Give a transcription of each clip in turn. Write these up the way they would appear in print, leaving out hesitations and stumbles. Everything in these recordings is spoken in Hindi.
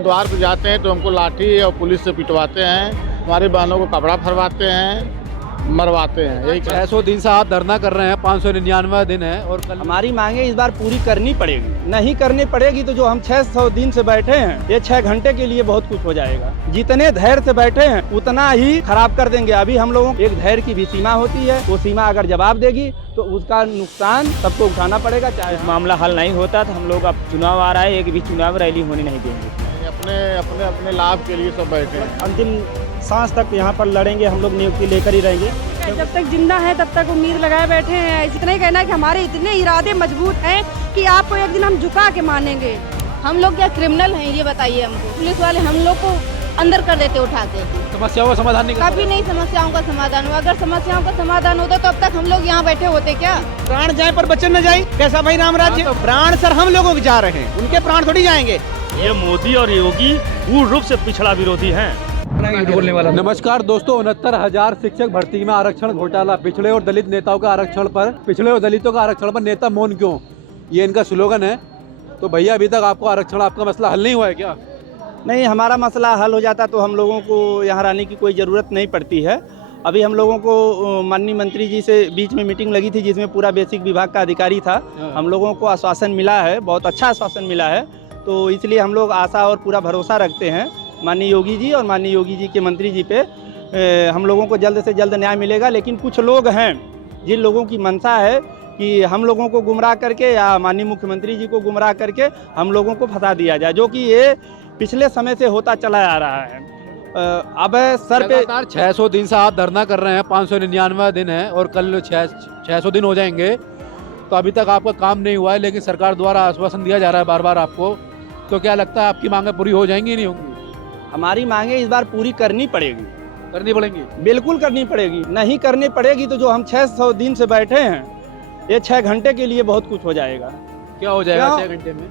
द्वार पे जाते हैं तो हमको लाठी और पुलिस से पिटवाते हैं, हमारी बहनों को कपड़ा फरवाते हैं, मरवाते हैं। यही 600 दिन से आप धरना कर रहे हैं, 599 दिन है और कल हमारी मांगे इस बार पूरी करनी पड़ेगी। नहीं करनी पड़ेगी तो जो हम 600 दिन से बैठे हैं, ये 6 घंटे के लिए बहुत कुछ हो जाएगा। जितने धैर्य से बैठे हैं उतना ही खराब कर देंगे। अभी हम लोगों को एक धैर्य की भी सीमा होती है, वो सीमा अगर जवाब देगी तो उसका नुकसान सबको उठाना पड़ेगा। चाहे मामला हल नहीं होता तो हम लोग अब चुनाव आ रहा है, एक भी चुनाव रैली होने नहीं देंगे। अपने अपने अपने लाभ के लिए सब बैठे हैं। अंतिम सांस तक यहाँ पर लड़ेंगे, हम लोग नियुक्ति लेकर ही रहेंगे। जब तक जिंदा है तब तक उम्मीद लगाए बैठे हैं। इतना ही कहना है कि हमारे इतने इरादे मजबूत हैं कि आपको एक दिन हम झुका के मानेंगे। हम लोग क्या क्रिमिनल हैं ये बताइए हमको। पुलिस वाले हम लोग को अंदर कर देते उठा के। समस्याओं का समाधान नहीं कभी नहीं समस्याओं का समाधान हुआ। अगर समस्याओं का समाधान होता तो अब तक हम लोग यहाँ बैठे होते क्या? प्राण जाए पर बचन न जाए, कैसा भाई राम राज्य? प्राण सर हम लोगों के जा रहे हैं, उनके प्राण थोड़ी जाएंगे। ये मोदी और योगी पूर्ण रूप से पिछड़ा विरोधी हैं। नमस्कार दोस्तों, 69,000 शिक्षक भर्ती में आरक्षण घोटाला, पिछड़े और दलित नेताओं का आरक्षण पर, पिछड़े और दलितों का आरक्षण पर नेता मौन क्यों, ये इनका स्लोगन है। तो भैया अभी तक आपको आरक्षण, आपका मसला हल नहीं हुआ है क्या? नहीं, हमारा मसला हल हो जाता तो हम लोगों को यहाँ रहने की कोई ज़रूरत नहीं पड़ती है। अभी हम लोगों को माननीय मंत्री जी से बीच में मीटिंग लगी थी जिसमें पूरा बेसिक विभाग का अधिकारी था। हम लोगों को आश्वासन मिला है, बहुत अच्छा आश्वासन मिला है। तो इसलिए हम लोग आशा और पूरा भरोसा रखते हैं माननीय योगी जी और माननीय योगी जी के मंत्री जी पे। हम लोगों को जल्द से जल्द न्याय मिलेगा। लेकिन कुछ लोग हैं जिन लोगों की मंशा है कि हम लोगों को गुमराह करके या माननीय मुख्यमंत्री जी को गुमराह करके हम लोगों को फंसा दिया जाए, जो कि ये पिछले समय से होता चला आ रहा है। अब सर पे 600 दिन से आप धरना कर रहे हैं, 599 दिन है और कल 600 दिन हो जाएंगे। तो अभी तक आपका काम नहीं हुआ है, लेकिन सरकार द्वारा आश्वासन दिया जा रहा है बार बार आपको। तो क्या लगता है आपकी मांगें पूरी हो जाएंगी नहीं होंगी? हमारी मांगे इस बार पूरी करनी पड़ेगी। करनी पड़ेंगी? बिल्कुल करनी पड़ेगी। नहीं करनी पड़ेगी तो जो हम 600 दिन से बैठे हैं, ये 6 घंटे के लिए बहुत कुछ हो जाएगा। क्या हो जाएगा 6 घंटे में?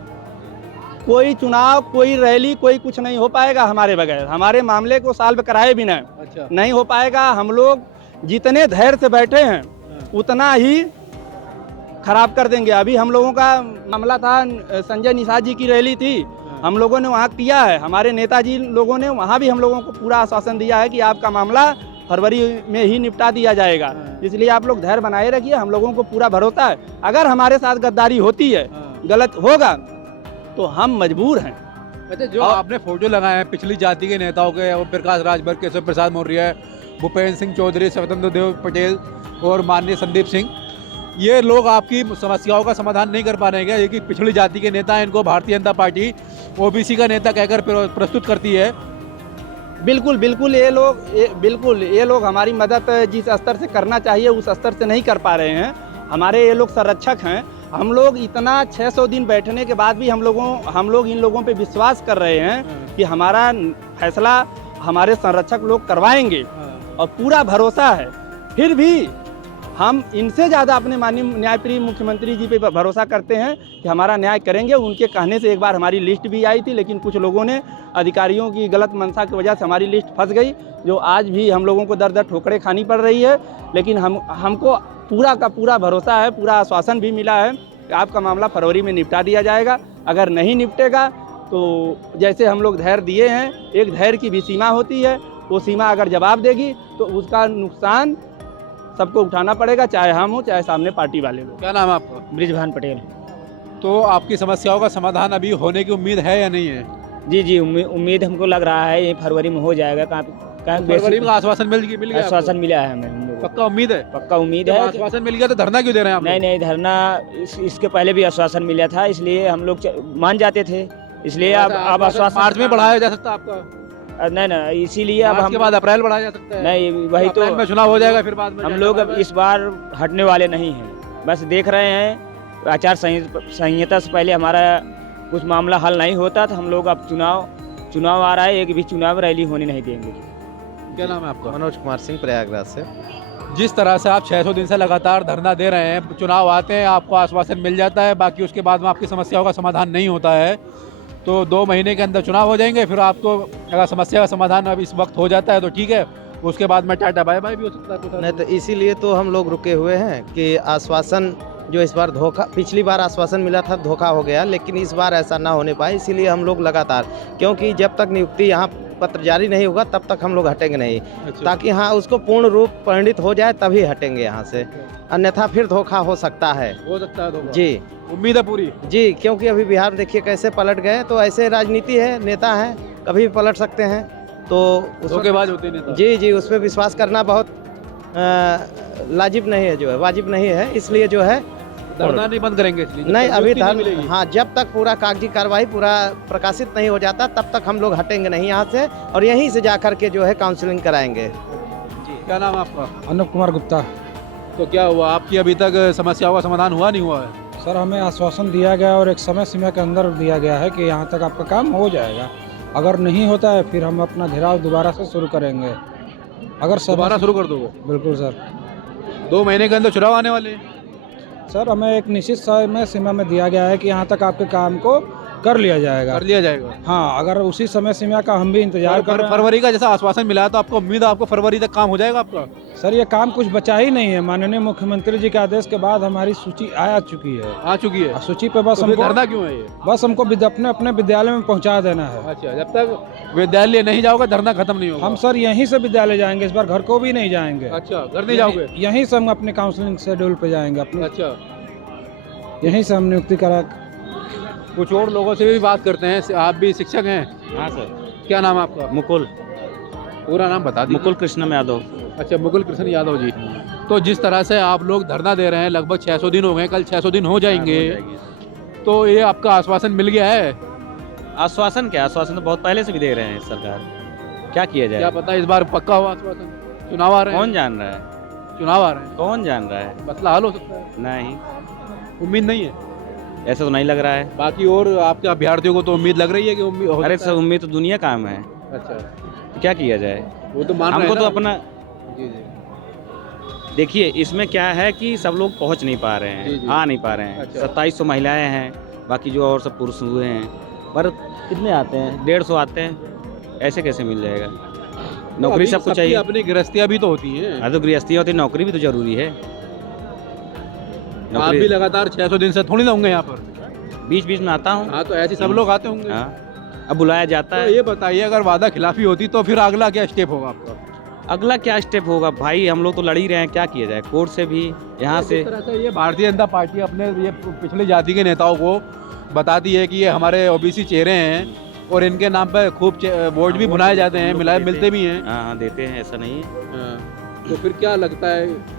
कोई चुनाव, कोई रैली, कोई कुछ नहीं हो पाएगा हमारे बगैर। हमारे मामले को सॉल्व कराए बिना अच्छा नहीं हो पाएगा। हम लोग जितने धैर्य से बैठे हैं उतना ही खराब कर देंगे। अभी हम लोगों का मामला था, संजय निषाद जी की रैली थी, हम लोगों ने वहाँ किया है। हमारे नेताजी लोगों ने वहाँ भी हम लोगों को पूरा आश्वासन दिया है कि आपका मामला फरवरी में ही निपटा दिया जाएगा। इसलिए आप लोग धैर्य बनाए रखिए, हम लोगों को पूरा भरोसा है। अगर हमारे साथ गद्दारी होती है, गलत होगा तो हम मजबूर हैं। अच्छा, जो आपने फोटो लगाए हैं पिछली जाति के नेताओं के, और प्रकाश राजभर, केशव प्रसाद मौर्य, भूपेंद्र सिंह चौधरी, स्वतंत्र देव पटेल और माननीय संदीप सिंह, ये लोग आपकी समस्याओं का समाधान नहीं कर पा रहे हैं? ये कि पिछड़ी जाति के नेता हैं, इनको भारतीय जनता पार्टी ओबीसी का नेता कहकर प्रस्तुत करती है। बिल्कुल बिल्कुल, ये लोग हमारी मदद जिस स्तर से करना चाहिए उस स्तर से नहीं कर पा रहे हैं। हमारे ये लोग संरक्षक हैं। हम लोग इतना 600 दिन बैठने के बाद भी हम लोग इन लोगों पे विश्वास कर रहे हैं कि हमारा फैसला हमारे संरक्षक लोग करवाएंगे और पूरा भरोसा है। फिर भी हम इनसे ज़्यादा अपने माननीय न्यायप्रिय मुख्यमंत्री जी पे भरोसा करते हैं कि हमारा न्याय करेंगे। उनके कहने से एक बार हमारी लिस्ट भी आई थी, लेकिन कुछ लोगों ने, अधिकारियों की गलत मंशा की वजह से हमारी लिस्ट फंस गई, जो आज भी हम लोगों को दर दर ठोकरें खानी पड़ रही है। लेकिन हमको पूरा का पूरा भरोसा है, पूरा आश्वासन भी मिला है कि आपका मामला फरवरी में निपटा दिया जाएगा। अगर नहीं निपटेगा तो जैसे हम लोग धैर्य दिए हैं, एक धैर्य की भी सीमा होती है, वो सीमा अगर जवाब देगी तो उसका नुकसान सबको उठाना पड़ेगा, चाहे हम हो चाहे सामने पार्टी वाले लोग। क्या नाम है आपका? ब्रिजभान पटेल। तो आपकी समस्याओं का समाधान अभी होने की उम्मीद है या नहीं है? जी, उम्मीद हमको लग रहा है ये फरवरी में हो जाएगा। फरवरी में आश्वासन मिल गया? आश्वासन मिला है हमें, हम लोग पक्का उम्मीद है? पक्का उम्मीद है। आश्वासन मिल गया तो धरना क्यों दे रहे हैं आप? नहीं, धरना इसके पहले भी आश्वासन मिला था, इसलिए हम लोग मान जाते थे। इसलिए अब आश्वासन मार्च में बढ़ाया जा सकता है आपका? नहीं, इसीलिए अब हम के बाद अप्रैल बढ़ाया जा सकता है? नहीं, वही तो में चुनाव हो जाएगा, फिर बाद में हम लोग अब इस बार हटने वाले नहीं हैं। बस देख रहे हैं आचार संहिता से पहले हमारा कुछ मामला हल नहीं होता तो हम लोग अब चुनाव आ रहा है, एक भी चुनाव रैली होने नहीं देंगे। क्या नाम है आपका? मनोज कुमार सिंह, प्रयागराज से। जिस तरह से आप 600 दिन से लगातार धरना दे रहे हैं, चुनाव आते हैं, आपको आश्वासन मिल जाता है, बाकी उसके बाद में आपकी समस्याओं का समाधान नहीं होता है, तो 2 महीने के अंदर चुनाव हो जाएंगे। फिर आपको अगर समस्या का समाधान अब इस वक्त हो जाता है तो ठीक है, उसके बाद में टाटा बाय बाय भी हो सकता है। नहीं तो इसीलिए तो हम लोग रुके हुए हैं कि आश्वासन जो इस बार धोखा, पिछली बार आश्वासन मिला था धोखा हो गया, लेकिन इस बार ऐसा ना होने पाए, इसीलिए हम लोग लगातार, क्योंकि जब तक नियुक्ति यहाँ पत्र जारी नहीं होगा तब तक हम लोग हटेंगे नहीं, ताकि हाँ उसको पूर्ण रूप परिणित हो जाए तभी हटेंगे यहाँ से, अन्यथा फिर धोखा हो सकता है। जी उम्मीद है पूरी जी, क्योंकि अभी बिहार देखिए कैसे पलट गए, तो ऐसे राजनीति है, नेता है, कभी भी पलट सकते हैं, तो धोखेबाज होते नेता। जी उस पर विश्वास करना बहुत लाजिब नहीं है, जो है वाजिब नहीं है, इसलिए जो है धरना नहीं बंद करेंगे इसलिए नहीं अभी मिलेगी। धर्म, हाँ जब तक पूरा कागजी कार्रवाई पूरा प्रकाशित नहीं हो जाता तब तक हम लोग हटेंगे नहीं यहाँ से, और यहीं से जाकर के जो है काउंसलिंग कराएंगे। क्या नाम है आपका? अनुप कुमार गुप्ता। तो क्या हुआ आपकी अभी तक समस्याओं का समाधान हुआ नहीं हुआ है? सर हमें आश्वासन दिया गया और एक समय सीमा के अंदर दिया गया है कि यहाँ तक आपका काम हो जाएगा, अगर नहीं होता है फिर हम अपना घेराव दोबारा से शुरू करेंगे। अगर दोबारा शुरू कर दोगे? बिल्कुल सर। 2 महीने के अंदर चुनाव आने वाले हैं सर, हमें एक निश्चित समय सीमा में दिया गया है कि यहाँ तक आपके काम को कर लिया जाएगा। हाँ, अगर उसी समय सीमा का हम भी इंतजार कर रहे हैं। फरवरी का जैसा आश्वासन मिला है तो आपको उम्मीद है आपको फरवरी तक काम हो जाएगा आपका? सर ये काम कुछ बचा ही नहीं है, माननीय मुख्यमंत्री जी के आदेश के बाद हमारी सूची आ चुकी है। सूची पे बस हमको धरना क्यों है ये? बस हमको अपने विद्यालय में पहुँचा देना है। अच्छा, जब तक विद्यालय नहीं जाओगे धरना खत्म नहीं होगा? हम सर यहीं से विद्यालय जाएंगे, इस बार घर को भी नहीं जाएंगे। अच्छा, घर नहीं जाओगे? यहीं से हम अपने काउंसलिंग शेड्यूल पे जाएंगे अपने। अच्छा, यहीं से हम नियुक्ति करा। कुछ और लोगों से भी बात करते हैं। आप भी शिक्षक हैं? हाँ सर। क्या नाम है आपका? मुकुल। पूरा नाम बता दीजिए। मुकुल कृष्णम यादव। अच्छा, मुकुल कृष्ण यादव जी। तो जिस तरह से आप लोग धरना दे रहे हैं, लगभग 600 दिन हो गए, कल 600 दिन हो जाएंगे, तो ये आपका आश्वासन मिल गया है? आश्वासन क्या, आश्वासन तो बहुत पहले से भी दे रहे हैं सरकार, क्या किया जाए? क्या पता इस बार पक्का हुआ आश्वासन? चुनाव आ रहे हैं, कौन जान रहा है? चुनाव आ रहे हैं, कौन जान रहा है? मसला हल हो सकता है? नहीं, उम्मीद नहीं है? ऐसा तो नहीं लग रहा है। बाकी और आपके अभ्यर्थियों को तो उम्मीद लग रही है कि उम्मीद हो अरे सकता सर, उम्मीद तो दुनिया काम है। अच्छा, तो क्या किया जाए? वो तो मान रहे हमको हैं तो ना? अपना जी जी। देखिए, इसमें क्या है कि सब लोग पहुंच नहीं पा रहे जी, हैं, जी। आ नहीं पा रहे हैं। अच्छा। 2700 महिलाएं हैं, बाकी जो और सब पुरुष हुए हैं, पर कितने आते हैं? 150 आते हैं, ऐसे कैसे मिल जाएगा? नौकरी अभी सबको सबकी चाहिए। अपनी गृहस्थियाँ भी तो होती हैं। हाँ, तो गृहस्थी होती है, नौकरी भी तो जरूरी है। आप भी लगातार 600 दिन से थोड़ी ना होंगे यहाँ पर? बीच बीच में आता हूँ। हाँ, तो ऐसे सब लोग आते होंगे। हाँ, अब बुलाया जाता तो है। ये बताइए, अगर वादा खिलाफी होती तो फिर अगला क्या स्टेप होगा आपका? अगला क्या स्टेप होगा भाई? हम लोग तो लड़ ही रहे हैं, क्या किया जाए? कोर्ट से भी, यहाँ से। जिस तरह से ये भारतीय जनता पार्टी अपने ये पिछली जाति के नेताओं को बताती है कि ये हमारे ओबीसी चेहरे हैं और इनके नाम पे खूब वोट भी बुनाए जाते हैं, मिलते भी हैं। हाँ, देते हैं, ऐसा नहीं है। तो फिर क्या लगता है?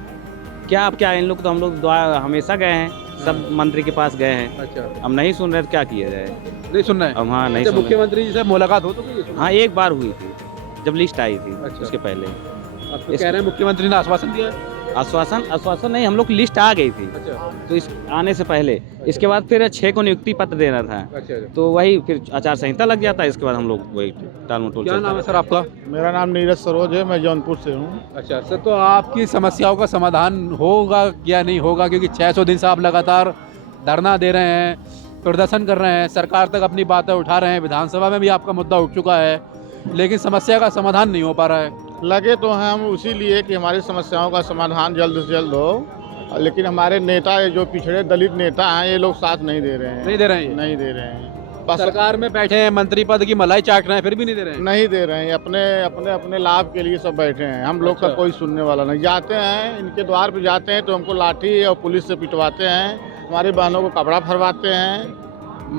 क्या अब क्या, इन लोग तो हम लोग हमेशा गए हैं, सब मंत्री के पास गए हैं। अच्छा, अब नहीं सुन रहे तो क्या किया जाए? नहीं सुनना है? अब हाँ, नहीं अच्छा, सुन रहे। मुख्यमंत्री जी से मुलाकात हो तो गई? हाँ, एक बार हुई थी जब लिस्ट आई थी। अच्छा। उसके पहले अब तो कह रहे हैं मुख्यमंत्री ने आश्वासन दिया है? आश्वासन नहीं, हम लोग की लिस्ट आ गई थी अच्छा तो इस आने से पहले। इसके बाद फिर 6 को नियुक्ति पत्र देना था, अच्छा। तो वही फिर आचार संहिता लग जाता है। इसके बाद हम लोग वही टाल मटोल क्या चलता नाम है है। सर आपका? मेरा नाम नीरज सरोज है, मैं जौनपुर से हूँ। अच्छा सर, तो आपकी समस्याओं का समाधान होगा या नहीं होगा? क्योंकि 600 दिन से आप लगातार धरना दे रहे हैं, प्रदर्शन कर रहे हैं, सरकार तक अपनी बातें उठा रहे हैं, विधानसभा में भी आपका मुद्दा उठ चुका है, लेकिन समस्या का समाधान नहीं हो पा रहा है। लगे तो हैं हम उसी लिए कि हमारी समस्याओं का समाधान जल्द से जल्द हो, लेकिन हमारे नेता जो पिछड़े दलित नेता हैं ये लोग साथ नहीं दे रहे हैं। नहीं दे रहे हैं? नहीं दे रहे हैं। बस सरकार में बैठे हैं, मंत्री पद की मलाई चाट रहे हैं, फिर भी नहीं दे रहे हैं? नहीं दे रहे हैं, अपने अपने अपने लाभ के लिए सब बैठे हैं। हम लोग का अच्छा। कोई सुनने वाला नहीं। जाते हैं इनके द्वार पे जाते हैं तो हमको लाठी और पुलिस से पिटवाते हैं, हमारी बहनों को कपड़ा फरवाते हैं,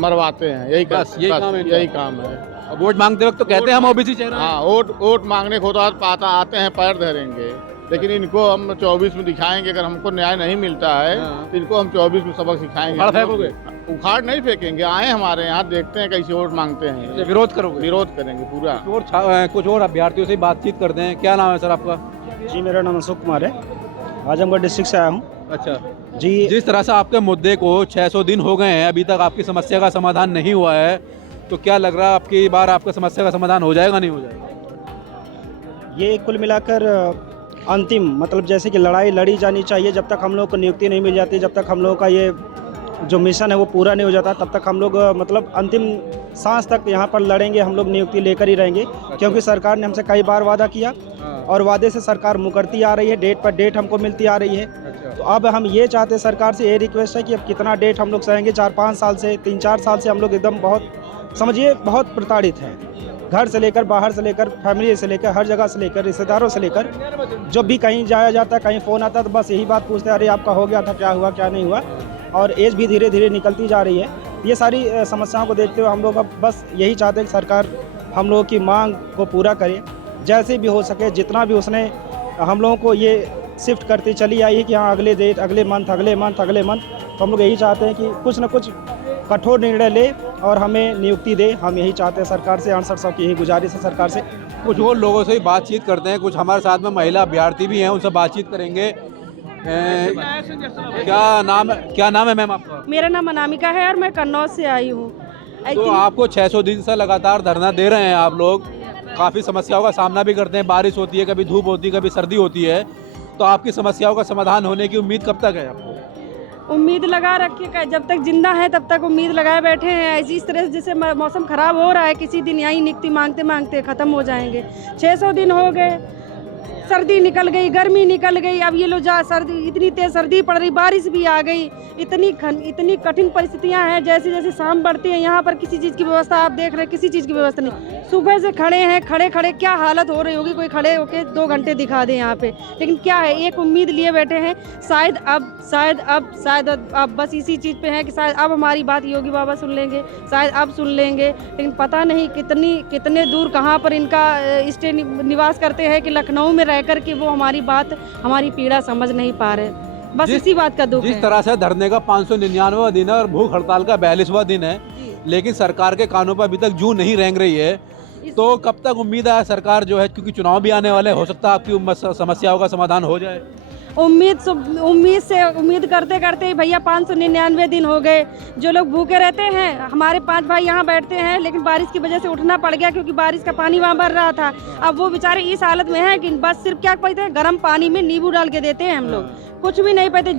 मरवाते हैं। यही बस यही काम है इनका? यही काम है। अब वोट मांगते वक्त तो कहते हैं हम ओबीसी चेहरा हैं। हाँ, वोट मांगने को तो आते हैं, पैर धरेंगे, लेकिन इनको हम 24 में दिखाएंगे। अगर हमको न्याय नहीं मिलता है तो इनको हम 24 में सबक सिखाएंगे। उखाड़ फेंकोगे? उखाड़ नहीं फेंकेंगे, आए हमारे यहाँ, देखते हैं कैसे वोट मांगते हैं, विरोध करोगे? विरोध करेंगे पूरा। कुछ और अभ्यर्थियों से बातचीत करते हैं। क्या नाम है सर आपका? जी, मेरा नाम अशोक कुमार है, आजमगढ़ डिस्ट्रिक्ट से आया हूँ। अच्छा जी, जिस तरह से आपके मुद्दे को 600 दिन हो गए हैं, अभी तक आपकी समस्या का समाधान नहीं हुआ है, तो क्या लग रहा है आपकी बार आपका समस्या का समाधान हो जाएगा नहीं हो जाएगा? ये कुल मिलाकर अंतिम मतलब जैसे कि लड़ाई लड़ी जानी चाहिए। जब तक हम लोग को नियुक्ति नहीं मिल जाती, जब तक हम लोग का ये जो मिशन है वो पूरा नहीं हो जाता, तब तक हम लोग मतलब अंतिम सांस तक यहाँ पर लड़ेंगे। हम लोग नियुक्ति लेकर ही रहेंगे, क्योंकि सरकार ने हमसे कई बार वादा किया और वादे से सरकार मुकरती आ रही है। डेट पर डेट हमको मिलती आ रही है। तो अब हम ये चाहते हैं, सरकार से ये रिक्वेस्ट है कि अब कितना डेट हम लोग सहेंगे, 4-5 साल से 3-4 साल से हम लोग एकदम बहुत समझिए बहुत प्रताड़ित हैं। घर से लेकर बाहर से लेकर फैमिली से लेकर हर जगह से लेकर रिश्तेदारों से लेकर जब भी कहीं जाया जाता है, कहीं फ़ोन आता है तो बस यही बात पूछते हैं, अरे आपका हो गया था, क्या हुआ क्या नहीं हुआ। और एज भी धीरे धीरे निकलती जा रही है। ये सारी समस्याओं को देखते हुए हम लोग अब बस यही चाहते हैं कि सरकार हम लोगों की मांग को पूरा करे, जैसे भी हो सके, जितना भी उसने हम लोगों को ये शिफ्ट करती चली आई है कि हाँ अगले डेट, अगले मंथ, तो हम लोग यही चाहते हैं कि कुछ न कुछ कठोर निर्णय ले और हमें नियुक्ति दे। हम यही चाहते हैं सरकार से, आंसर साहब की यही गुजारिश है सरकार से। कुछ और लोगों से भी बातचीत करते हैं, कुछ हमारे साथ में महिला अभ्यर्थी भी हैं, उनसे बातचीत करेंगे। क्या नाम है मैम आपका? मेरा नाम अनामिका है और मैं कन्नौज से आई हूँ। तो आपको 600 दिन से लगातार धरना दे रहे हैं आप लोग, काफ़ी समस्याओं का सामना भी करते हैं, बारिश होती है, कभी धूप होती है, कभी सर्दी होती है, तो आपकी समस्याओं का समाधान होने की उम्मीद कब तक है आपको? उम्मीद लगा रखिए, जब तक जिंदा है तब तक उम्मीद लगाए बैठे हैं। ऐसी इस तरह से जैसे मौसम ख़राब हो रहा है, किसी दिन यही नियुक्ति मांगते मांगते ख़त्म हो जाएंगे। 600 दिन हो गए, सर्दी निकल गई, गर्मी निकल गई, अब ये लो सर्दी, इतनी तेज़ सर्दी पड़ रही, बारिश भी आ गई, इतनी कठिन परिस्थितियां हैं। जैसे जैसे शाम बढ़ती है यहाँ पर किसी चीज़ की व्यवस्था आप देख रहे हैं, किसी चीज़ की व्यवस्था नहीं। सुबह से खड़े हैं, खड़े क्या हालत हो रही होगी, कोई खड़े होके 2 घंटे दिखा दे यहाँ पे। लेकिन क्या है, एक उम्मीद लिए बैठे हैं, शायद अब बस इसी चीज़ पे है कि शायद अब हमारी बात योगी बाबा सुन लेंगे, शायद अब सुन लेंगे। लेकिन पता नहीं कितने दूर कहाँ पर इनका स्टे निवास करते हैं कि लखनऊ में रहकर के वो हमारी बात, हमारी पीड़ा समझ नहीं पा रहे। बस इसी बात का दुख है। जिस तरह से धरने का 599वां दिन है और भूख हड़ताल का 42वां दिन है, लेकिन सरकार के कानों पर अभी तक जूं नहीं रेंग रही है, तो कब तक उम्मीद है सरकार जो है, क्योंकि चुनाव भी आने वाले, हो सकता है आपकी समस्याओं का समाधान हो जाए? उम्मीद करते करते भैया 599 दिन हो गए। जो लोग भूखे रहते हैं, हमारे 5 भाई यहाँ बैठते हैं, लेकिन बारिश की वजह से उठना पड़ गया क्योंकि बारिश का पानी वहाँ भर रहा था। अब वो बेचारे इस हालत में हैं कि बस सिर्फ क्या पाते हैं, गर्म पानी में नींबू डाल के देते हैं हम लोग, कुछ भी नहीं पाते।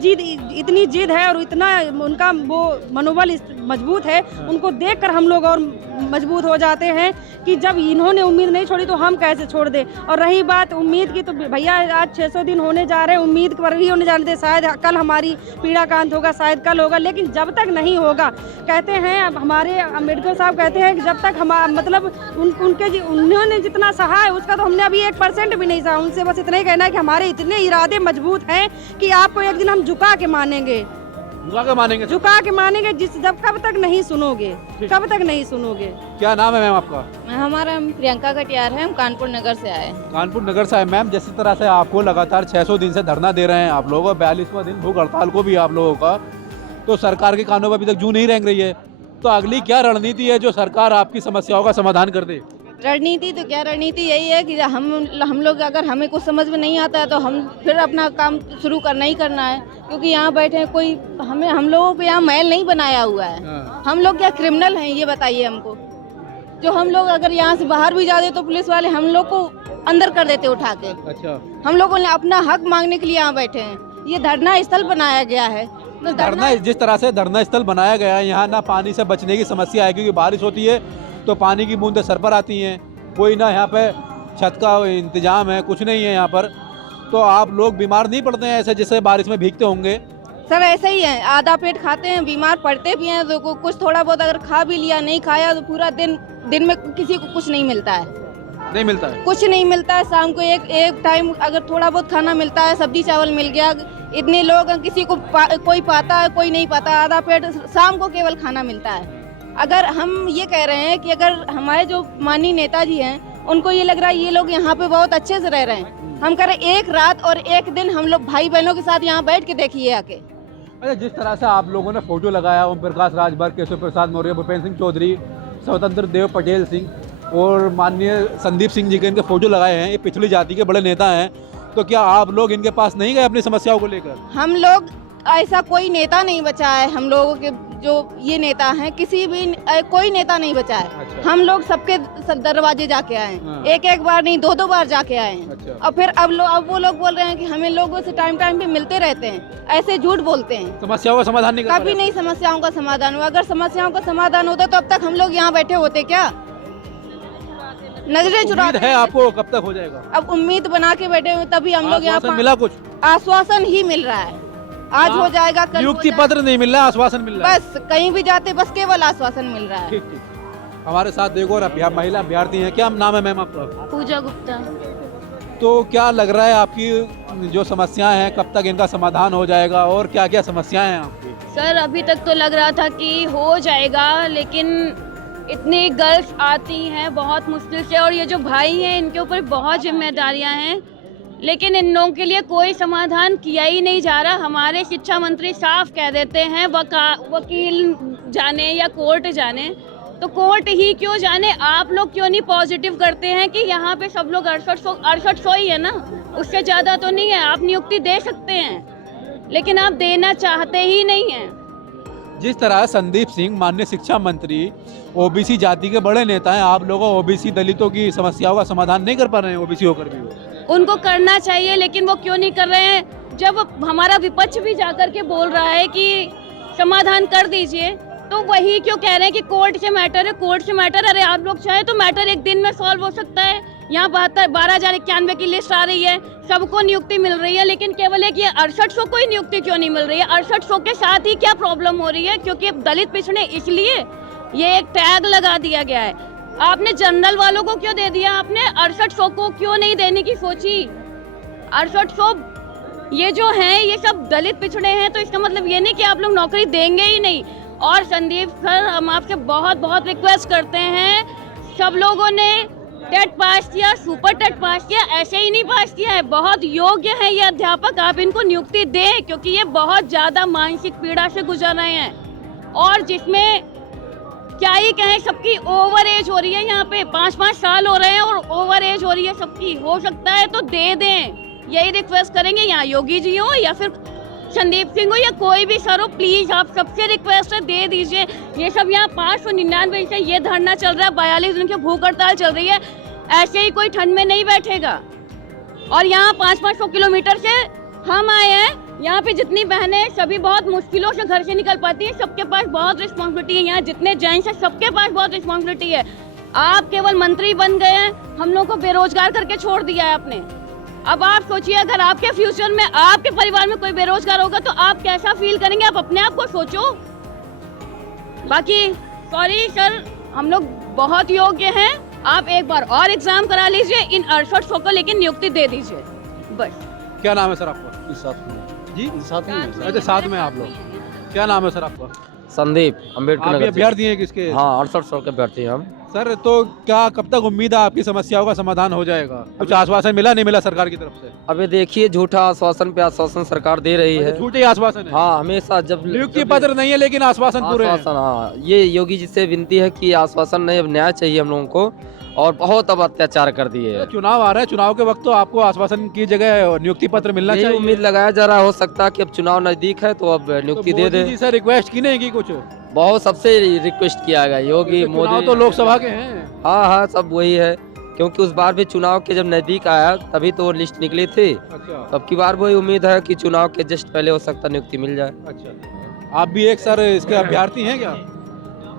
इतनी जिद है और इतना उनका वो मनोबल मजबूत है, उनको देखकर हम लोग और मजबूत हो जाते हैं कि जब इन्होंने उम्मीद नहीं छोड़ी तो हम कैसे छोड़ दें। और रही बात उम्मीद की, तो भैया आज 600 दिन होने जा रहे हैं, उम्मीद पर ही होने जाने, शायद कल हमारी पीड़ा का अंत होगा, शायद कल होगा, लेकिन जब तक नहीं होगा, कहते हैं अब हमारे अम्बेडकर साहब कहते हैं कि जब तक हम मतलब उन्होंने जितना सहा है उसका तो हमने अभी 1% भी नहीं सहा। उनसे बस इतना ही कहना है कि हमारे इतने इरादे मजबूत हैं कि आपको एक दिन हम झुका के मानेंगे, झुका के मानेंगे जब कब तक नहीं सुनोगे, कब तक नहीं सुनोगे। क्या नाम है मैम आपका? हमारा प्रियंका कटियार है, हम कानपुर नगर से आए हैं। कानपुर नगर से आए। मैम, जिस तरह से आपको लगातार 600 दिन से धरना दे रहे हैं आप लोग, 42वां दिन भूख हड़ताल को भी आप लोगों का, तो सरकार के कानों पर अभी तक जूं नहीं रेंग रही है, तो अगली क्या रणनीति है जो सरकार आपकी समस्याओं का समाधान कर दे? रणनीति तो क्या, रणनीति यही है कि हम लोग अगर हमें कुछ समझ में नहीं आता है तो हम फिर अपना काम शुरू करना ही करना है, क्योंकि यहाँ बैठे कोई हम लोगों को यहाँ महल नहीं बनाया हुआ है। हम लोग क्या क्रिमिनल हैं, ये बताइए हमको। जो हम लोग अगर यहाँ से बाहर भी जाते तो पुलिस वाले हम लोग को अंदर कर देते उठा के। अच्छा, हम लोगों ने अपना हक मांगने के लिए यहाँ बैठे हैं। ये धरना स्थल बनाया गया है, तो धरना जिस तरह से धरना स्थल बनाया गया है, यहाँ ना पानी से बचने की समस्या है, क्योंकि बारिश होती है तो पानी की बूंदें सर पर आती हैं, कोई ना यहाँ पे छत का इंतजाम है, कुछ नहीं है यहाँ पर, तो आप लोग बीमार नहीं पड़ते हैं ऐसे जैसे बारिश में भीगते होंगे? सब ऐसे ही है, आधा पेट खाते हैं, बीमार पड़ते भी हैं, तो कुछ थोड़ा बहुत अगर खा भी लिया, नहीं खाया तो पूरा दिन में किसी को कुछ नहीं मिलता है, नहीं मिलता है, कुछ नहीं मिलता है। शाम को एक टाइम अगर थोड़ा बहुत खाना मिलता है, सब्जी चावल मिल गया, इतने लोग किसी को कोई पाता है, कोई नहीं पाता, आधा पेट शाम को केवल खाना मिलता है। अगर हम ये कह रहे हैं कि अगर हमारे जो माननीय नेताजी हैं, उनको ये लग रहा है ये लोग यहाँ पे बहुत अच्छे से रह रहे हैं, हम कह रहे हैं एक रात और एक दिन हम लोग भाई बहनों के साथ यहाँ बैठ के देखिए आके। अच्छा, जिस तरह से आप लोगों ने फोटो लगाया, ओम प्रकाश राजभर, केशव प्रसाद मौर्य, भूपेंद्र सिंह चौधरी, स्वतंत्र देव पटेल सिंह और माननीय संदीप सिंह जी के इनके फोटो लगाए हैं, ये पिछड़ी जाति के बड़े नेता हैं, तो क्या आप लोग इनके पास नहीं गए अपनी समस्याओं को लेकर? हम लोग ऐसा कोई नेता नहीं बचा है, हम लोगों के जो ये नेता हैं, किसी भी कोई नेता नहीं बचा है। अच्छा। हम लोग सबके दरवाजे जाके आए हैं। हाँ। एक बार नहीं, 2 बार जाके आए हैं। अच्छा। और फिर अब वो लोग बोल रहे हैं कि हमें लोगों से टाइम पे मिलते रहते हैं, ऐसे झूठ बोलते हैं। समस्याओं का समाधान नहीं, कभी नहीं समस्याओं का समाधान हुआ। अगर समस्याओं का समाधान होता तो अब तक हम लोग यहाँ बैठे होते क्या? नजरें चुराते है आपको, कब तक हो जाएगा? अब उम्मीद बना के बैठे हुए, तभी हम लोग यहाँ मिला कुछ? आश्वासन ही मिल रहा है, आज हो जाएगा, कल हो नियुक्ति जाएगा। पत्र नहीं मिल रहा, आश्वासन मिल रहा है। बस कहीं भी जाते बस केवल आश्वासन मिल रहा है। ठीक ठीक। हमारे साथ देखो और महिला अभ्यर्थी हैं। क्या नाम है मैम आपका? पूजा गुप्ता। तो क्या लग रहा है आपकी जो समस्याएं हैं कब तक इनका समाधान हो जाएगा और क्या क्या समस्याएं हैं आपकी? सर अभी तक तो लग रहा था कि हो जाएगा, लेकिन इतनी गर्ल्स आती हैं बहुत मुश्किल से, और ये जो भाई हैं इनके ऊपर बहुत जिम्मेदारियां हैं, लेकिन इन लोगों के लिए कोई समाधान किया ही नहीं जा रहा। हमारे शिक्षा मंत्री साफ कह देते हैं वकील जाने या कोर्ट जाने, तो कोर्ट ही क्यों जाने, आप लोग क्यों नहीं पॉजिटिव करते हैं कि यहाँ पे सब लोग 6800 ही है ना, उससे ज़्यादा तो नहीं है। आप नियुक्ति दे सकते हैं, लेकिन आप देना चाहते ही नहीं हैं। जिस तरह संदीप सिंह माननीय शिक्षा मंत्री ओबीसी जाति के बड़े नेता हैं, आप लोगों ओबीसी दलितों की समस्याओं का समाधान नहीं कर पा रहे हैं ओबीसी होकर भी। उनको करना चाहिए, लेकिन वो क्यों नहीं कर रहे हैं? जब हमारा विपक्ष भी जाकर के बोल रहा है कि समाधान कर दीजिए, तो वही क्यों कह रहे हैं कि कोर्ट से मैटर है, कोर्ट से मैटर। अरे आप लोग चाहे तो मैटर एक दिन में सॉल्व हो सकता है। यहाँ 12,091 की लिस्ट आ रही है, सबको नियुक्ति मिल रही है, लेकिन केवल एक ये 6800 को ही नियुक्ति क्यों नहीं मिल रही है? 6800 के साथ ही क्या प्रॉब्लम हो रही है? क्योंकि दलित पिछड़े इसलिए ये एक टैग लगा दिया गया है। आपने जनरल वालों को क्यों दे दिया? आपने 6800 को क्यों नहीं देने की सोची? 6800 ये जो हैं ये सब दलित पिछड़े हैं, तो इसका मतलब ये नहीं कि आप लोग नौकरी देंगे ही नहीं। और संदीप सर, हम आपसे बहुत बहुत रिक्वेस्ट करते हैं, सब लोगों ने टेट पास किया, सुपर टेट पास किया, ऐसे ही नहीं पास किया है। बहुत योग्य है ये अध्यापक, आप इनको नियुक्ति दें, क्योंकि ये बहुत ज़्यादा मानसिक पीड़ा से गुजर रहे हैं, और जिसमें क्या ही कहें, सबकी ओवर एज हो रही है। यहाँ पे 5-5 साल हो रहे हैं और ओवर एज हो रही है सबकी। हो सकता है तो दे दें, यही रिक्वेस्ट करेंगे, यहाँ योगी जी हो या फिर संदीप सिंह हो या कोई भी सर हो, प्लीज आप सबसे रिक्वेस्ट है, दे दीजिए। ये सब यहाँ 599 से ये धरना चल रहा है, 42 दिन की भूख हड़ताल चल रही है, ऐसे ही कोई ठंड में नहीं बैठेगा। और यहाँ 500-500 किलोमीटर से हम आए हैं, यहाँ पे जितनी बहनें सभी बहुत मुश्किलों से घर से निकल पाती हैं, सबके पास बहुत रिस्पॉन्सिबिलिटी है। यहाँ जितने जेंट्स हैं सबके पास बहुत रिस्पॉन्सिबिलिटी है। आप केवल मंत्री बन गए हैं, हम लोग को बेरोजगार करके छोड़ दिया है आपने। अब आप सोचिए, अगर आपके फ्यूचर में आपके परिवार में कोई बेरोजगार होगा तो आप कैसा फील करेंगे? आप अपने आप को सोचो। बाकी सॉरी सर, हम लोग बहुत योग्य हैं, आप एक बार और एग्जाम करा लीजिए, इन 6800 को लेकिन नियुक्ति दे दीजिए बस। क्या नाम है सर आपका? जी अच्छा, साथ में आप लोग। क्या नाम है सर आपका? संदीप अम्बेडकर आप नगर से। अभ्यर्थी हैं किसके? हाँ, 6800 के अभ्यर्थी हैं हम। सर तो क्या कब तक उम्मीद है आपकी समस्याओं का समाधान हो जाएगा? कुछ आश्वासन मिला नहीं मिला सरकार की तरफ से? अबे देखिए, झूठा आश्वासन पे आश्वासन सरकार दे रही है। झूठे आश्वासन है? हाँ, हमेशा जब नियुक्ति पत्र नहीं है लेकिन आश्वासन पूरे हैं। आश्वासन, हाँ, ये योगी जी से विनती है कि आश्वासन नहीं, अब न्याय चाहिए हम लोगों को, और बहुत अब अत्याचार कर दिए है। चुनाव आ रहा है, चुनाव के वक्त तो आपको आश्वासन की जगह नियुक्ति पत्र मिलना यही चाहिए। उम्मीद लगाया जा रहा, हो सकता है कि अब चुनाव नजदीक है तो अब नियुक्ति दे दे। सर रिक्वेस्ट की नहीं की कुछ? बहुत सबसे रिक्वेस्ट किया गया, योगी मोदी तो लोकसभा के हैं। हाँ हाँ, सब वही है, क्योंकि उस बार भी चुनाव के जब नजदीक आया तभी तो लिस्ट निकली थी। अच्छा। अब की बार वही उम्मीद है कि चुनाव के जस्ट पहले हो सकता नियुक्ति मिल जाए। अच्छा, आप भी एक सर इसके अभ्यर्थी हैं क्या?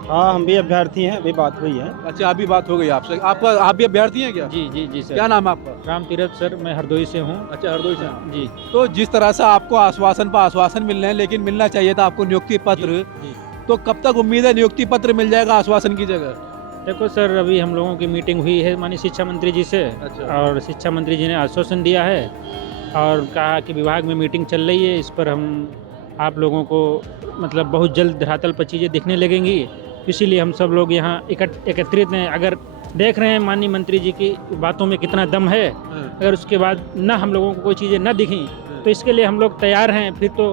हाँ, हम भी अभ्यर्थी हैं, अभी बात हुई है। अच्छा, अभी बात हो गई आपसे। आप भी अभ्यर्थी हैं क्या? जी जी जी सर। क्या नाम है आपका? राम तीरथ सर, मैं हरदोई से हूँ। अच्छा, हरदोई से जी। तो जिस तरह से आपको आश्वासन पर आश्वासन मिल रहे हैं, लेकिन मिलना चाहिए था आपको नियुक्ति पत्र, तो कब तक उम्मीद है नियुक्ति पत्र मिल जाएगा आश्वासन की जगह? देखो सर, अभी हम लोगों की मीटिंग हुई है माननीय शिक्षा मंत्री जी से। अच्छा। और शिक्षा मंत्री जी ने आश्वासन दिया है और कहा कि विभाग में मीटिंग चल रही है, इस पर हम आप लोगों को मतलब बहुत जल्द धरातल पर चीज़ें दिखने लगेंगी, इसीलिए हम सब लोग यहाँ एकत्रित हैं। अगर देख रहे हैं माननीय मंत्री जी की बातों में कितना दम है, अगर उसके बाद न हम लोगों को कोई चीज़ें न दिखें तो इसके लिए हम लोग तैयार हैं। फिर तो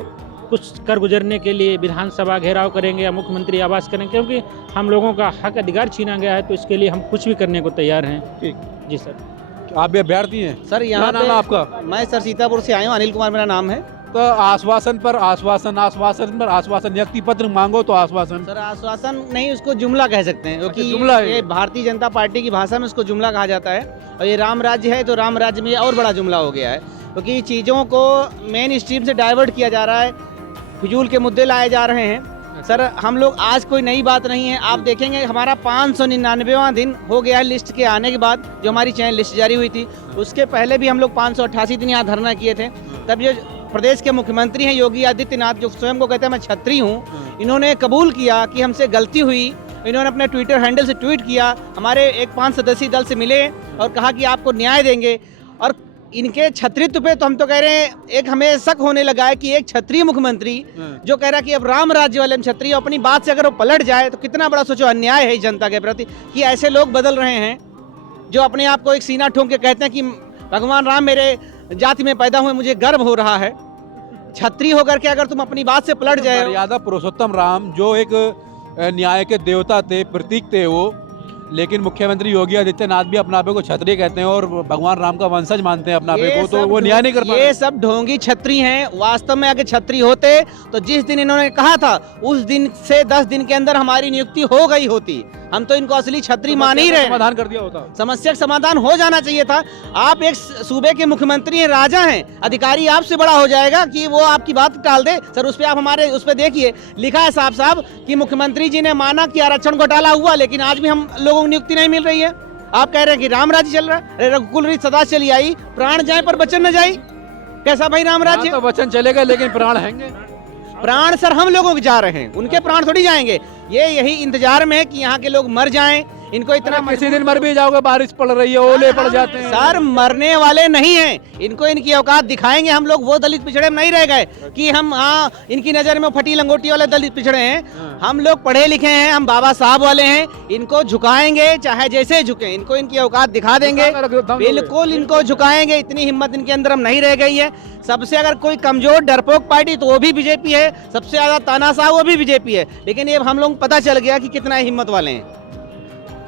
कुछ कर गुजरने के लिए विधानसभा घेराव करेंगे या मुख्यमंत्री आवास करेंगे, क्योंकि हम लोगों का हक अधिकार छीना गया है, तो इसके लिए हम कुछ भी करने को तैयार हैं। ठीक। जी सर। आप भी अभ्यर्थी हैं? सर यहाँ नाम है आपका? मैं सर सीतापुर से आया हूँ, अनिल कुमार मेरा नाम है। तो आश्वासन पर आश्वासन नियुक्ति पत्र मांगो तो आश्वासन। सर आश्वासन नहीं, उसको जुमला कह सकते हैं, क्योंकि जुमला है। ये भारतीय जनता पार्टी की भाषा में उसको जुमला कहा जाता है, और ये राम राज्य है तो राम राज्य में और बड़ा जुमला हो गया है, क्योंकि चीज़ों को मेन स्ट्रीम से डाइवर्ट किया जा रहा है, फिजूल के मुद्दे लाए जा रहे हैं। सर हम लोग आज कोई नई बात नहीं है, आप देखेंगे हमारा 599वां दिन हो गया है लिस्ट के आने के बाद, जो हमारी चयन लिस्ट जारी हुई थी। उसके पहले भी हम लोग 588 दिन यहाँ धरना किए थे, तब जो प्रदेश के मुख्यमंत्री हैं योगी आदित्यनाथ, जो स्वयं को कहते हैं मैं छत्री हूँ, इन्होंने कबूल किया कि हमसे गलती हुई। इन्होंने अपने ट्विटर हैंडल से ट्वीट किया, हमारे एक 5 सदस्यीय दल से मिले और कहा कि आपको न्याय देंगे। और इनके छत्रित्व पे तो हम तो कह रहे हैं, एक हमें शक होने लगा है कि एक क्षत्रिय मुख्यमंत्री जो कह रहा है कि अब राम राज्य वाले क्षत्रिय, अपनी बात से अगर वो पलट जाए तो कितना बड़ा सोचो अन्याय है इस जनता के प्रति कि ऐसे लोग बदल रहे हैं जो अपने आप को एक सीना ठोंक के कहते हैं कि भगवान राम मेरे जाति में पैदा हुए, मुझे गर्व हो रहा है। छत्री होकर के अगर तुम अपनी बात से पलट जाए। मर्यादा पुरुषोत्तम राम जो एक न्याय के देवता थे, प्रतीक थे वो, लेकिन मुख्यमंत्री योगी आदित्यनाथ भी अपना आपे को क्षत्रिय कहते हैं और भगवान राम का वंशज मानते हैं अपना आपे को, तो वो न्याय नहीं कर पाते। ये सब ढोंगी छत्री हैं। वास्तव में अगर छत्री होते तो जिस दिन इन्होंने कहा था उस दिन से 10 दिन के अंदर हमारी नियुक्ति हो गई होती। हम तो इनको असली छत्री मान ही रहे। समाधान कर दिया होता, समस्या का समाधान हो जाना चाहिए था। आप एक सूबे के मुख्यमंत्री हैं, राजा हैं, अधिकारी आपसे बड़ा हो जाएगा कि वो आपकी बात टाल दे। सर उस पर आप हमारे उस पर देखिए, लिखा है साफ साफ कि मुख्यमंत्री जी ने माना कि आरक्षण घोटाला हुआ, लेकिन आज भी हम लोगों को नियुक्ति नहीं मिल रही है। आप कह रहे हैं कि राम राज्य चल रहा है। रघुकुल रीत सदा चली आई, प्राण जाए पर वचन न जाए। कैसा भाई राम राज्य? तो वचन चलेगा लेकिन प्राण हैंगे। प्राण सर हम लोगों के जा रहे हैं, उनके प्राण थोड़ी जाएंगे। ये यही इंतजार में है कि यहाँ के लोग मर जाएं। इनको इतना किसी दिन मर भी जाओगे, बारिश पड़ रही है, ओले पड़ जाते हैं। सर मरने वाले नहीं हैं, इनको इनकी औकात दिखाएंगे हम लोग। वो दलित पिछड़े में नहीं रह गए कि हम हाँ इनकी नजर में फटी लंगोटी वाले दलित पिछड़े हैं। हम लोग पढ़े लिखे हैं, हम बाबा साहब वाले हैं। इनको झुकाएंगे, चाहे जैसे झुके, इनको इनकी औकात दिखा देंगे, बिल्कुल इनको झुकाएंगे। इतनी हिम्मत इनके अंदर हम नहीं रह गई है। सबसे अगर कोई कमजोर डरपोक पार्टी तो वो भी बीजेपी है, सबसे ज्यादा तानाशाह वो भी बीजेपी है। लेकिन ये हम लोग पता चल गया कि कितना हिम्मत वाले हैं।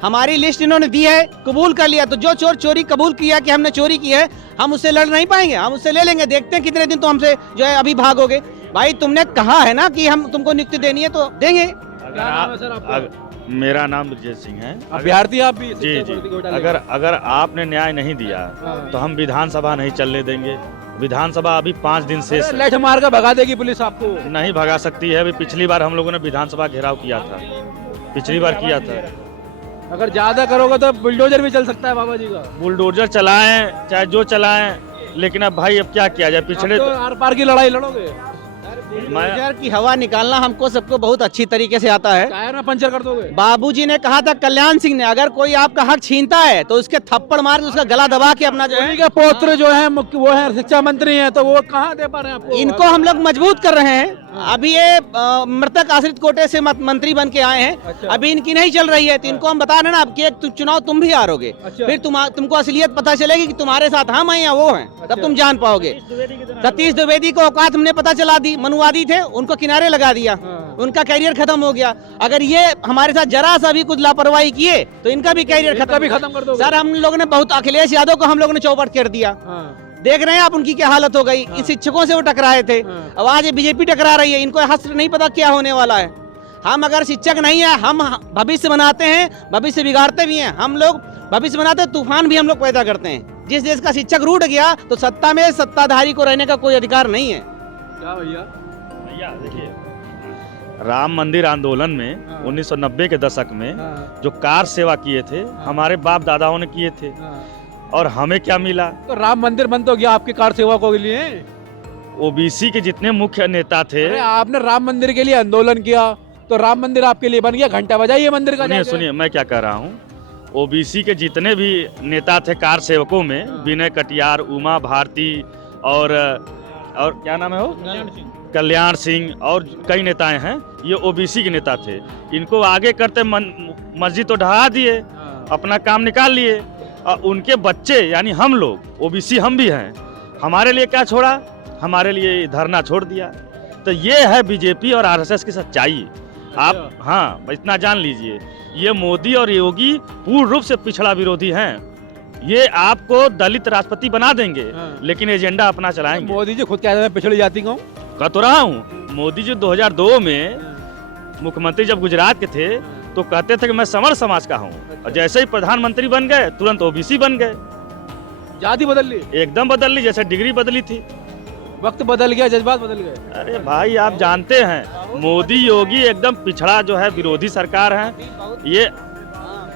हमारी लिस्ट इन्होंने दी है, कबूल कर लिया। तो जो चोर चोरी कबूल किया कि हमने चोरी की है, हम उससे लड़ नहीं पाएंगे, हम उससे ले लेंगे। देखते हैं कितने दिन तो हमसे जो है अभी भागोगे। भाई तुमने कहा है ना कि हम तुमको नियुक्ति देनी है तो देंगे। मेरा नाम ब्रजेश सिंह है। अभ्यर्थी आप भी? जी जी। अगर आपने न्याय नहीं दिया तो हम विधानसभा नहीं चलने देंगे। विधानसभा अभी 5 दिन से लठ मार कर भगा देगी पुलिस आपको? नहीं भगा सकती है। अभी पिछली बार हम लोगों ने विधानसभा घेराव किया था, पिछली बार किया था। अगर ज्यादा करोगे तो बुलडोजर भी चल सकता है बाबा जी का। बुलडोजर चलाएं चाहे जो चलाएं, लेकिन अब भाई अब क्या किया जाए। पिछड़े तो आर पार की लड़ाई लड़ोगे। बुलडोजर की हवा निकालना हमको सबको बहुत अच्छी तरीके से आता है। टायर में पंचर कर दोगे। बाबूजी ने कहा था, कल्याण सिंह ने, अगर कोई आपका हक छीनता है तो उसके थप्पड़ मार के उसका गला दबा के अपना जो है। पौत्र जो है वो है शिक्षा मंत्री हैं, तो वो कहाँ दे पा रहे हैं आपको? इनको हम लोग मजबूत कर रहे हैं। अभी ये मृतक आश्रित कोटे से मंत्री बन के आए हैं। अच्छा। अभी इनकी नहीं चल रही है, तो इनको हम बता रहे हैं ना कि एक चुनाव तुम भी हारोगे। अच्छा। फिर तुमको असलियत पता चलेगी कि तुम्हारे साथ हम हैं या वो हैं। अच्छा। तब तुम जान पाओगे। सतीश द्विवेदी को औकात हमने पता चला दी, मनुवादी थे, उनको किनारे लगा दिया। उनका कैरियर खत्म हो गया। अगर ये हमारे साथ जरा सा भी कुछ लापरवाही किए तो इनका भी कैरियर खत्म कर दोगे। सर हम लोगों ने बहुत, अखिलेश यादव को हम लोगों ने चौपट कर दिया। देख रहे हैं आप उनकी क्या हालत हो गई। इन शिक्षकों से वो टकराए थे, अब आज ये बीजेपी टकरा रही है। इनको हस्त्र नहीं पता क्या होने वाला है। हम अगर शिक्षक नहीं है, हम भविष्य बनाते हैं, भविष्य बिगाड़ते भी हैं। हम लोग भविष्य बनाते हैं, तूफान भी हम लोग पैदा करते हैं। जिस देश का शिक्षक रूठ गया तो सत्ता में सत्ताधारी को रहने का कोई अधिकार नहीं है। क्या भैया देखिए, राम मंदिर आंदोलन में 1990 के दशक में जो कार सेवा किए थे, हमारे बाप दादाओं ने किए थे, और हमें क्या मिला? तो राम मंदिर बन तो गया आपकी कार सेवा के लिए। ओबीसी के जितने मुख्य नेता थे। अरे आपने राम मंदिर के लिए आंदोलन किया तो राम मंदिर आपके लिए बन गया। घंटा बजाइए मंदिर का। सुनिए मैं क्या कह रहा हूँ। ओबीसी के जितने भी नेता थे कार सेवकों में, विनय कटियार, उमा भारती और क्या नाम है वो, कल्याण सिंह, और कई नेताएं हैं, ये ओबीसी के नेता थे। इनको आगे करते मस्जिद तो ढहा दिए, अपना काम निकाल लिए। और उनके बच्चे यानी हम लोग ओबीसी, हम भी हैं, हमारे लिए क्या छोड़ा? हमारे लिए धरना छोड़ दिया। तो ये है बीजेपी और आरएसएस की सच्चाई। आप हाँ इतना जान लीजिए, ये मोदी और योगी पूर्ण रूप से पिछड़ा विरोधी हैं। ये आपको दलित राष्ट्रपति बना देंगे, लेकिन एजेंडा अपना चलाएंगे। मोदी जी खुद कहते हैं पिछड़ी जाति का हूँ। कह तो रहा हूँ। मोदी जी 2002 में मुख्यमंत्री जब गुजरात के थे तो कहते थे कि मैं समर समाज का हूँ, और जैसे ही प्रधानमंत्री बन गए तुरंत ओबीसी बन गए। जाति बदल ली, एकदम बदल ली, जैसे डिग्री बदली थी। वक्त बदल गया, जज्बात बदल गए। अरे भाई आप जानते हैं मोदी योगी एकदम पिछड़ा जो है विरोधी सरकार है। ये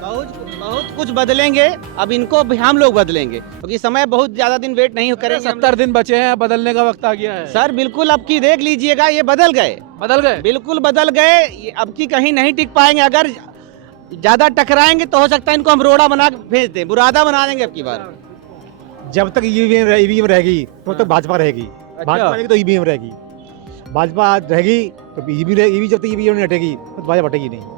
बहुत कुछ बदलेंगे। अब इनको भी हम लोग बदलेंगे, क्योंकि समय बहुत ज्यादा दिन वेट नहीं करेंगे। 70 दिन बचे हैं, बदलने का वक्त आ गया है। सर बिल्कुल, अब की देख लीजिएगा, ये बदल गए, बिल्कुल बदल गए। अब की कहीं नहीं टिक पाएंगे। अगर ज्यादा टकराएंगे तो हो सकता है इनको हम रोड़ा बना के भेज दें, बुरादा बना देंगे अब की बार। जब तक ईवीएम रहेगी तो तक भाजपा रहेगी। भाजपा रहेगी तो ईवीएम रहेगी, भाजपा रहेगी तो ईवी जब तक ईवीएम नहीं हटेगी तो भाजपा हटेगी नहीं।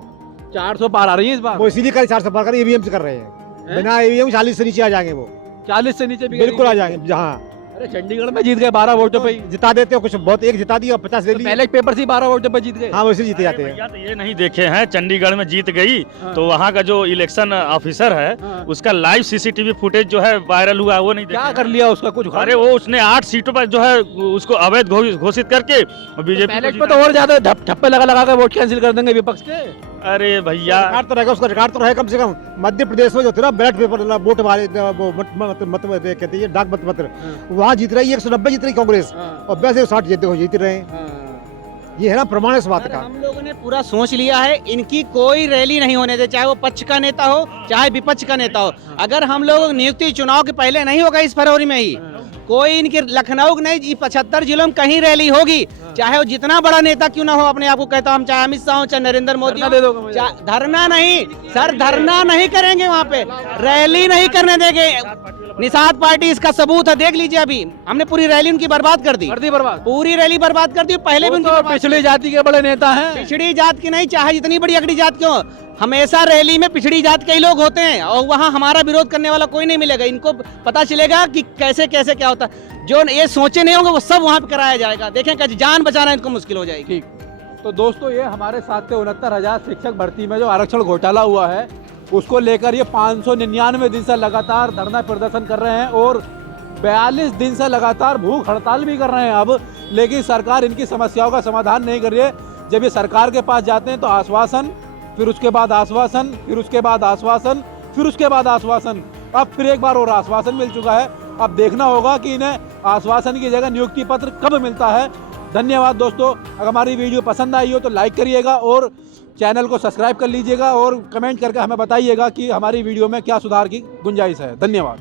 400 पार आ रही है इस बार। वो इसीलिए कर 400 पार कर ईवीएम से कर रहे हैं। बिना ईवीएम 40 से नीचे आ जाएंगे, वो 40 से नीचे भी बिल्कुल आ जाएंगे। जहाँ अरे चंडीगढ़ में जीत गए 12 वोटों पे, जिता देते हो कुछ बहुत, एक जिता दिया 50 ले लिया। पहले पेपर से 12 वोटों पे जीत गए। हाँ वैसे जीते जाते हैं। भैया तो ये नहीं देखे हैं, चंडीगढ़ में जीत गई तो वहाँ का जो इलेक्शन ऑफिसर है उसका लाइव सीसीटीवी फुटेज जो है वायरल हुआ, वो नहीं क्या देखा। कर लिया उसका कुछ? अरे वो उसने 8 सीटों पर जो है उसको अवैध घोषित करके बीजेपी बैलेट पे तो और ज्यादा ठप्पे लगा के वोट कैंसिल कर देंगे विपक्ष के। अरे भैया रिकॉर्ड तो रहेगा, उसका रिकॉर्ड तो रहेगा कम से कम। मध्य प्रदेश में जो थे ना बैलेट पेपर वोट वाले कहते हैं डाक मतपत्र, वहाँ जीत रही है 190 जीत रही कांग्रेस और 60 जीत रहे हैं। ये है ना प्रमाण इस बात का। हम लोगों ने पूरा सोच लिया है, इनकी कोई रैली नहीं होने दे, चाहे वो पक्ष का नेता हो चाहे विपक्ष का नेता हो। अगर हम लोग नियुक्ति चुनाव के पहले नहीं होगा इस फरवरी में ही, कोई इनके लखनऊ के नहीं 75 जिलों में कहीं रैली होगी, चाहे वो जितना बड़ा नेता क्यों ना हो। अपने आप को कहता हूँ, चाहे अमित शाह हो चाहे नरेंद्र मोदी हो, धरना नहीं सर, धरना नहीं करेंगे वहाँ पे, रैली नहीं करने देंगे। निषाद पार्टी इसका सबूत है, देख लीजिए। अभी हमने पूरी रैली उनकी बर्बाद कर दी, पूरी रैली बर्बाद कर दी। पहले भी उनकी पिछड़ी जाति के बड़े नेता हैं। पिछड़ी जात की नहीं, चाहे जितनी बड़ी अगड़ी जात क्यों, हमेशा रैली में पिछड़ी जात के ही लोग होते हैं और वहाँ हमारा विरोध करने वाला कोई नहीं मिलेगा। इनको पता चलेगा कि कैसे कैसे क्या होता है। जो ये सोचे नहीं होंगे वो सब वहाँ पे कराया जाएगा। देखें कि जान बचाना इनको मुश्किल हो जाएगी। तो दोस्तों ये हमारे साथ के 69,000 शिक्षक भर्ती में जो आरक्षण घोटाला हुआ है उसको लेकर ये 599 दिन से लगातार धरना प्रदर्शन कर रहे हैं और 42 दिन से लगातार भूख हड़ताल भी कर रहे हैं अब, लेकिन सरकार इनकी समस्याओं का समाधान नहीं कर रही है। जब ये सरकार के पास जाते हैं तो आश्वासन, फिर उसके बाद आश्वासन, फिर उसके बाद आश्वासन, फिर उसके बाद आश्वासन, अब फिर एक बार और आश्वासन मिल चुका है। अब देखना होगा कि इन्हें आश्वासन की जगह नियुक्ति पत्र कब मिलता है। धन्यवाद दोस्तों। अगर हमारी वीडियो पसंद आई हो तो लाइक करिएगा और चैनल को सब्सक्राइब कर लीजिएगा और कमेंट करके हमें बताइएगा कि हमारी वीडियो में क्या सुधार की गुंजाइश है। धन्यवाद।